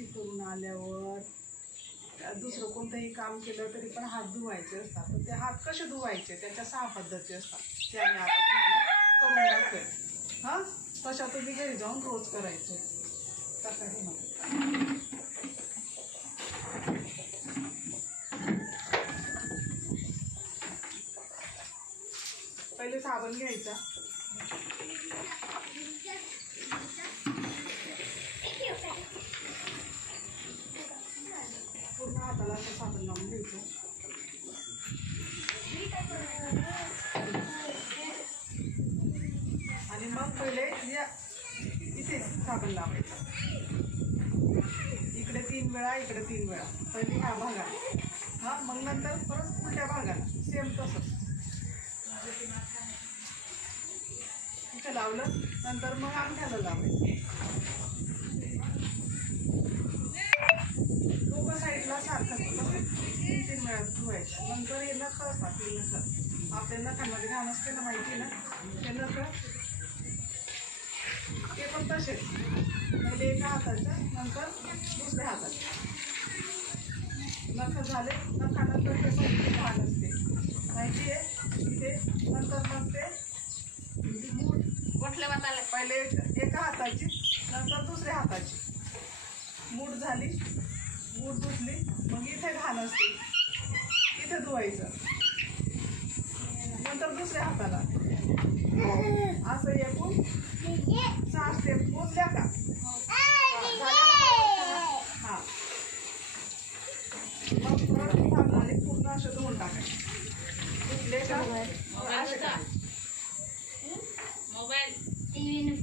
हे करून आल्यावर दुसरं कोणतंही काम केलं तरी पण हात धुवायचे असतात. तर ते हात कसे धुवायचे? त्याच्या सहा पद्धती असतात. ते आम्ही आता तुम्हाला करून दाखवेल हां? तशा तुम्ही घरी जाऊन रोज करायचे. सकाळी मग. पहिले साबण घ्यायचा पूर्ण हाताला असं साबण लावून घ्यायचं आणि मग पहिले या इथे साबण लावायचं. इकडे तीन वेळा इकडे तीन वेळा. पहिले ह्या भागाला. हा मग नंतर परत उलट्या भागाला. सेम तसंच. इथं लावलं नंतर मग अंगठ्याला लावायचं. तीन तीन धुवायचं. नंतर हे नख असतात हे नख आपल्या नखांमध्ये घाण असते ना माहिती ना? ते नख ते पण तसेच. पहिले एका हाताचं नंतर दुसऱ्या हाताचं. नख झाले नखानंतर ते पण घाण असते. माहिती आहे? इथे नंतर मग ते मूठ म्हटलं वाटायला पहिले एका हाताची नंतर दुसऱ्या हाताची. मूठ झाली मूठ धुतली मग इथे घाण असते. ते धुवायचं. नंतर दुसऱ्या हाताला. असं एकूण सहा स्टेप पोचल्या का? हा. मग हाताने पूर्ण असं धुवून टाकायचं. धुतले मोबाईल. टी व्हीने